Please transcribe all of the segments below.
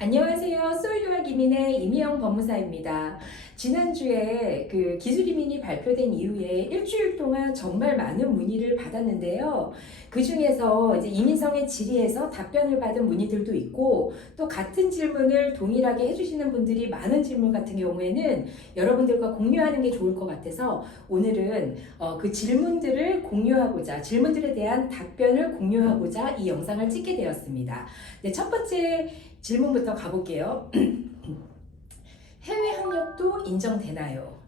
안녕하세요. 소유와 기민의 이미영 법무사입니다. 지난주에 그 기술이민이 발표된 이후에 일주일 동안 정말 많은 문의를 받았는데요. 그 중에서 이제 이민성의 질의에서 답변을 받은 문의들도 있고, 또 같은 질문을 동일하게 해주시는 분들이 많은 질문 같은 경우에는 여러분들과 공유하는 게 좋을 것 같아서 오늘은 그 질문들을 공유하고자, 질문들에 대한 답변을 공유하고자 이 영상을 찍게 되었습니다. 네, 첫 번째 질문부터 가볼게요. 해외 학력도 인정되나요?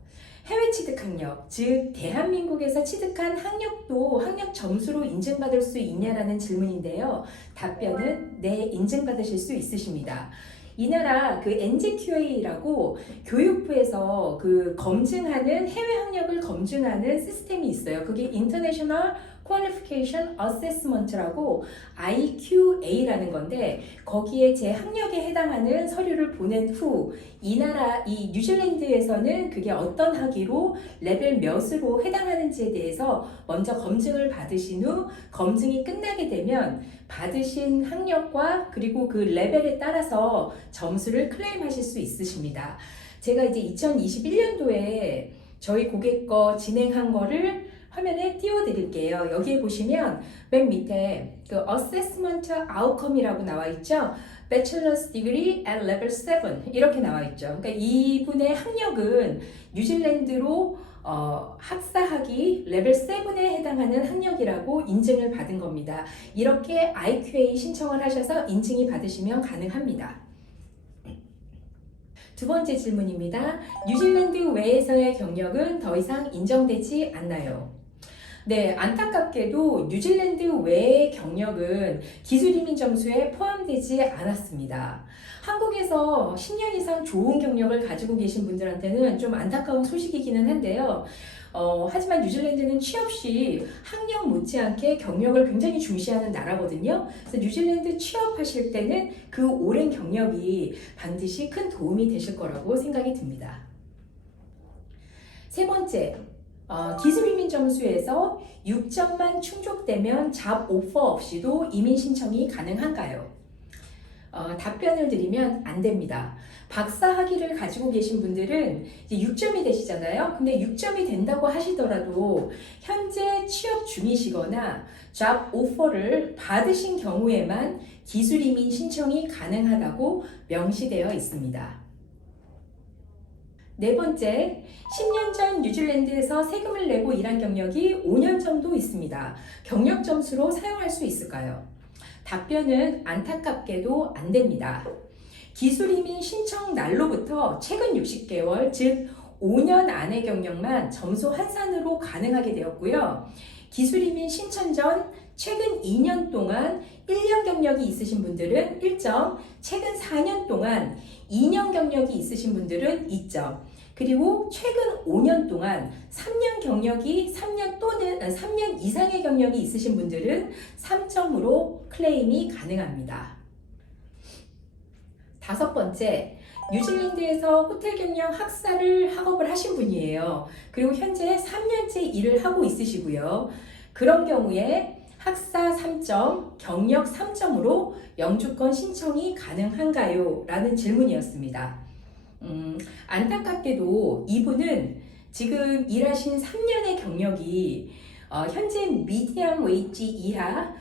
해외 취득 학력, 즉 대한민국에서 취득한 학력도 학력 점수로 인증받을 수 있냐라는 질문인데요. 답변은 네, 인증받으실 수 있으십니다. 이 나라 그 NJQA라고 교육부에서 그 검증하는 해외 학력을 검증하는 시스템이 있어요. 그게 International Qualification Assessment라고 IQA라는 건데 거기에 제 학력에 해당하는 서류를 보낸 후 이 나라 이 뉴질랜드에서는 그게 어떤 학위로 레벨 몇으로 해당하는지에 대해서 먼저 검증을 받으신 후 검증이 끝나게 되면 받으신 학력과 그리고 그 레벨에 따라서 점수를 클레임하실 수 있으십니다. 제가 이제 2021년도에 저희 고객 거 진행한 거를 화면에 띄워드릴게요. 여기에 보시면 맨 밑에 그 Assessment Outcome이라고 나와 있죠. Bachelor's Degree at Level 7 이렇게 나와 있죠. 그러니까 이분의 학력은 뉴질랜드로 학사학위 레벨 7에 해당하는 학력이라고 인증을 받은 겁니다. 이렇게 IQA 신청을 하셔서 인증이 받으시면 가능합니다. 두 번째 질문입니다. 뉴질랜드 외에서의 경력은 더 이상 인정되지 않나요? 네, 안타깝게도 뉴질랜드 외의 경력은 기술이민 점수에 포함되지 않았습니다. 한국에서 10년 이상 좋은 경력을 가지고 계신 분들한테는 좀 안타까운 소식이기는 한데요. 하지만 뉴질랜드는 취업 시 학력 못지않게 경력을 굉장히 중시하는 나라거든요. 그래서 뉴질랜드 취업하실 때는 그 오랜 경력이 반드시 큰 도움이 되실 거라고 생각이 듭니다. 세 번째, 기술이민 점수에서 6점만 충족되면 잡 오퍼 없이도 이민 신청이 가능한가요? 답변을 드리면 안 됩니다. 박사 학위를 가지고 계신 분들은 이제 6점이 되시잖아요. 근데 6점이 된다고 하시더라도 현재 취업 중이시거나 잡 오퍼를 받으신 경우에만 기술이민 신청이 가능하다고 명시되어 있습니다. 네 번째, 10년 전 뉴질랜드에서 세금을 내고 일한 경력이 5년 정도 있습니다. 경력 점수로 사용할 수 있을까요? 답변은 안타깝게도 안 됩니다. 기술이민 신청 날로부터 최근 60개월, 즉 5년 안의 경력만 점수 환산으로 가능하게 되었고요. 기술이민 신청 전 최근 2년 동안 1년 경력이 있으신 분들은 1점, 최근 4년 동안 2년 경력이 있으신 분들은 2점, 그리고 최근 5년 동안 3년 경력이 3년 또는 3년 이상의 경력이 있으신 분들은 3점으로 클레임이 가능합니다. 다섯 번째, 뉴질랜드에서 호텔 경영 학사를 학업을 하신 분이에요. 그리고 현재 3년째 일을 하고 있으시고요. 그런 경우에 학사 3점, 경력 3점으로 영주권 신청이 가능한가요? 라는 질문이었습니다. 안타깝게도 이분은 지금 일하신 3년의 경력이 현재 미디엄 웨이지 이하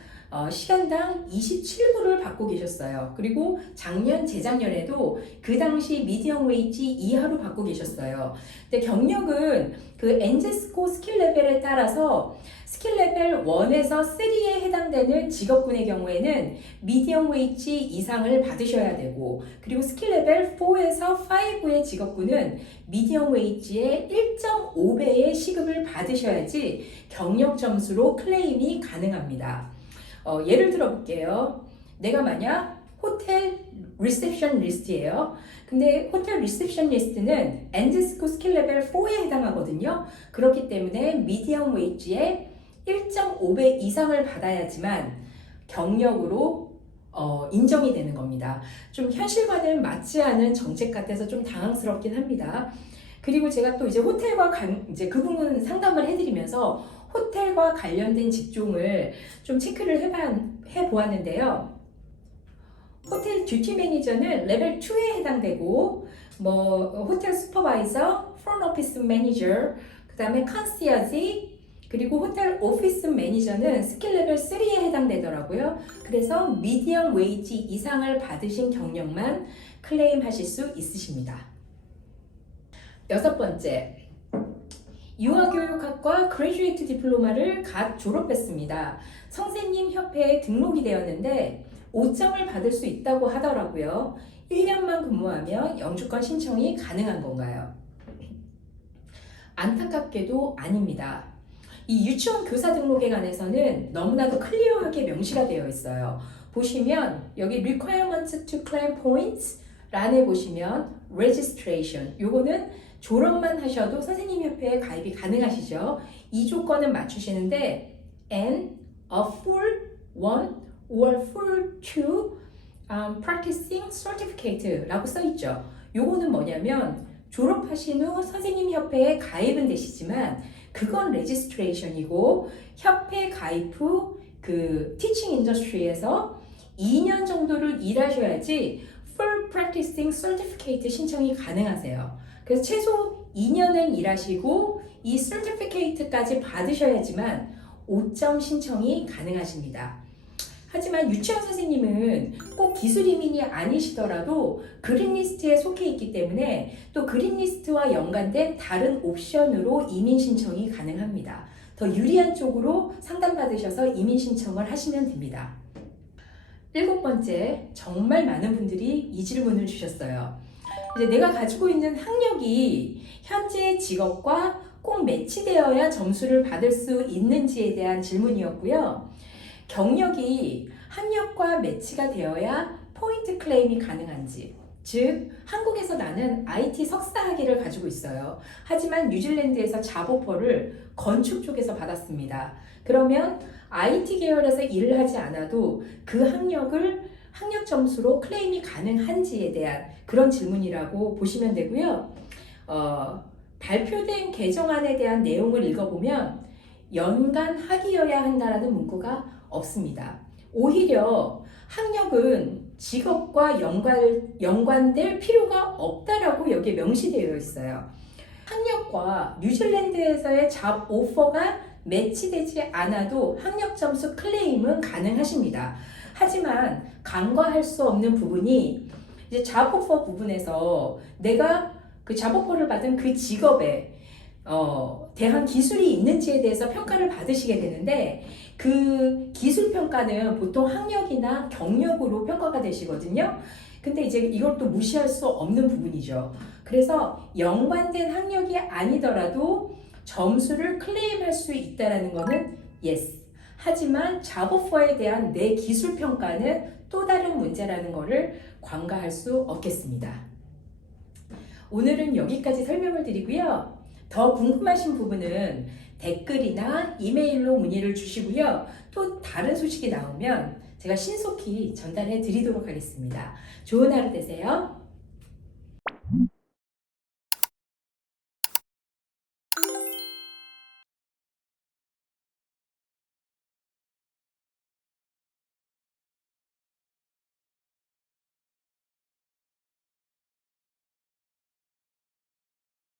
시간당 27불을 받고 계셨어요. 그리고 작년, 재작년에도 그 당시 미디엄 웨이지 이하로 받고 계셨어요. 근데 경력은 그 엔제스코 스킬 레벨에 따라서 스킬 레벨 1에서 3에 해당되는 직업군의 경우에는 미디엄 웨이지 이상을 받으셔야 되고, 그리고 스킬 레벨 4에서 5의 직업군은 미디엄 웨이지의 1.5배의 시급을 받으셔야지 경력 점수로 클레임이 가능합니다. 예를 들어 볼게요. 내가 만약 호텔 리셉션 리스트예요. 근데 호텔 리셉션 리스트는 엔제스코 스킬 레벨 4에 해당하거든요. 그렇기 때문에 미디엄 웨이지의 1.5배 이상을 받아야지만 경력으로 인정이 되는 겁니다. 좀 현실과는 맞지 않은 정책 같아서 좀 당황스럽긴 합니다. 그리고 제가 또 이제 호텔과 이제 그 부분 상담을 해드리면서 호텔과 관련된 직종을 좀 체크를 해보았는데요. 호텔 듀티 매니저는 레벨 2에 해당되고 뭐 호텔 슈퍼바이저, 프론트 오피스 매니저, 그다음에 컨시어지, 그리고 호텔 오피스 매니저는 스킬 레벨 3에 해당되더라고요. 그래서 미디엄 웨이지 이상을 받으신 경력만 클레임하실 수 있으십니다. 여섯 번째, 유아교육학과 그레듀에이트 디플로마를 갓 졸업했습니다. 선생님 협회에 등록이 되었는데 5점을 받을 수 있다고 하더라고요. 1년만 근무하면 영주권 신청이 가능한 건가요? 안타깝게도 아닙니다. 이 유치원 교사 등록에 관해서는 너무나도 클리어하게 명시가 되어 있어요. 보시면 여기 Requirements to Claim Points 란에 보시면 Registration, 요거는 졸업만 하셔도 선생님 협회에 가입이 가능하시죠. 이 조건은 맞추시는데 and a full one or full two practicing certificate 라고 써있죠. 요거는 뭐냐면 졸업하신 후 선생님 협회에 가입은 되시지만 그건 레지스트레이션이고 협회 가입 후 그 티칭 인더스트리에서 2년 정도를 일하셔야지 full practicing certificate 신청이 가능하세요. 그래서 최소 2년은 일하시고 이 certificate까지 받으셔야지만 5점 신청이 가능하십니다. 하지만 유치원 선생님은 꼭 기술 이민이 아니시더라도 그린리스트에 속해 있기 때문에 또 그린리스트와 연관된 다른 옵션으로 이민 신청이 가능합니다. 더 유리한 쪽으로 상담받으셔서 이민 신청을 하시면 됩니다. 일곱 번째, 정말 많은 분들이 이 질문을 주셨어요. 이제 내가 가지고 있는 학력이 현재 직업과 꼭 매치되어야 점수를 받을 수 있는지에 대한 질문이었고요. 경력이 학력과 매치가 되어야 포인트 클레임이 가능한지, 즉 한국에서 나는 IT 석사 학위를 가지고 있어요. 하지만 뉴질랜드에서 잡 오퍼를 건축 쪽에서 받았습니다. 그러면 IT 계열에서 일을 하지 않아도 그 학력 점수로 클레임이 가능한지에 대한 그런 질문이라고 보시면 되고요. 발표된 개정안에 대한 내용을 읽어보면 연간 학위여야 한다라는 문구가 없습니다. 오히려 학력은 직업과 연관될 필요가 없다라고 여기에 명시되어 있어요. 학력과 뉴질랜드에서의 잡 오퍼가 매치되지 않아도 학력 점수 클레임은 가능하십니다. 하지만 간과할 수 없는 부분이 이제 잡 오퍼 부분에서 내가 그 잡 오퍼를 받은 그 직업에 대한 기술이 있는지에 대해서 평가를 받으시게 되는데 그 기술 평가는 보통 학력이나 경력으로 평가가 되시거든요. 근데 이제 이걸 또 무시할 수 없는 부분이죠. 그래서 연관된 학력이 아니더라도 점수를 클레임할 수 있다는 거는 yes. 하지만 잡오퍼에 대한 내 기술 평가는 또 다른 문제라는 것을 관가할 수 없겠습니다. 오늘은 여기까지 설명을 드리고요. 더 궁금하신 부분은 댓글이나 이메일로 문의를 주시고요. 또 다른 소식이 나오면 제가 신속히 전달해 드리도록 하겠습니다. 좋은 하루 되세요.